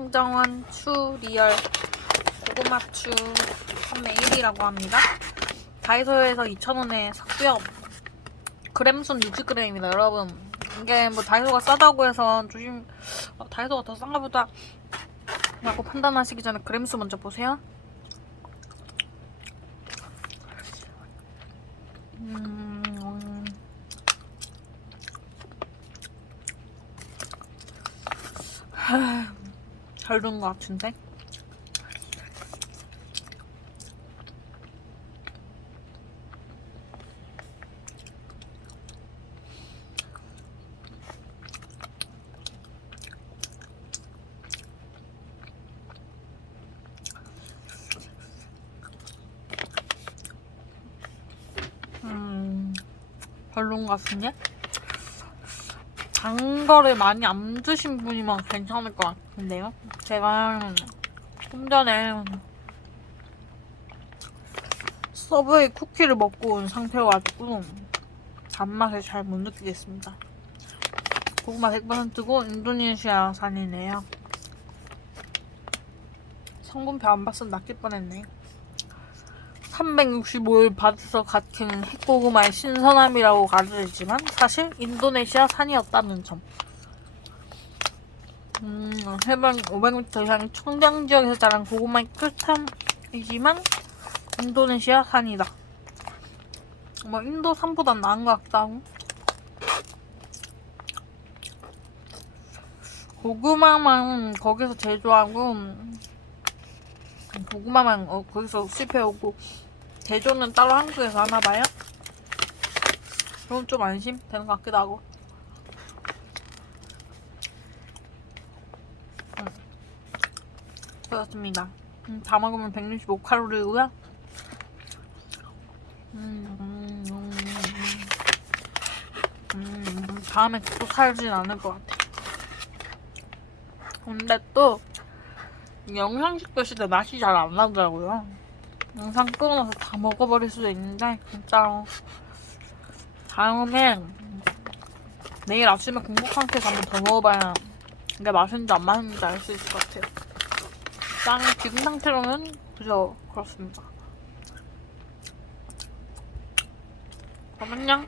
황정원 추 리얼 고구마 추 판매 1위라고 합니다. 다이소에서 2,000원에 샀고요. 그램순 60g입니다, 여러분. 이게 뭐 다이소가 싸다고 해서 조심 어, 다이소가 더 싼가 보다 라고 판단하시기 전에 그램수 먼저 보세요. 음, 하, 잘된것 같은데? 음, 별론 것 같은데? 단 거를 많이 안 드신 분이면 괜찮을 것 같은데요? 제가 좀 전에 서브웨이 쿠키를 먹고 온 상태여가지고 단맛을 잘 못 느끼겠습니다. 고구마 100%고 인도네시아산이네요. 성분표 안 봤으면 낚일 뻔했네. 365일 받아서 갓키는 핵고구마의 신선함이라고 가르치지만 사실 인도네시아 산이었다는 점. 음, 해발 500m 이상의 청정 지역에서 자란 고구마의 끝함이지만 인도네시아 산이다. 뭐 인도 산보단 나은 것 하고. 고구마만 거기서 제조하고 고구마만 어, 거기서 수입해오고 제조는 따로 한국에서 하나 봐요? 그럼 좀 안심 되는 것 같기도 하고. 음. 그렇습니다. 음, 다 먹으면 165칼로리고요. 음, 음, 음, 음, 음, 다음에 또 살진 않을 것 같아. 근데 또 있을 때 맛이 잘 안 나더라고요. 영상 끄고 나서 다 먹어버릴 수도 있는데 진짜 다음에 내일 아침에 공복 상태에서 한번 더 먹어봐야 이게 맛있는지 안 맛있는지 알 수 있을 것 같아요. 일단 지금 상태로는 그저 그렇습니다. 안녕.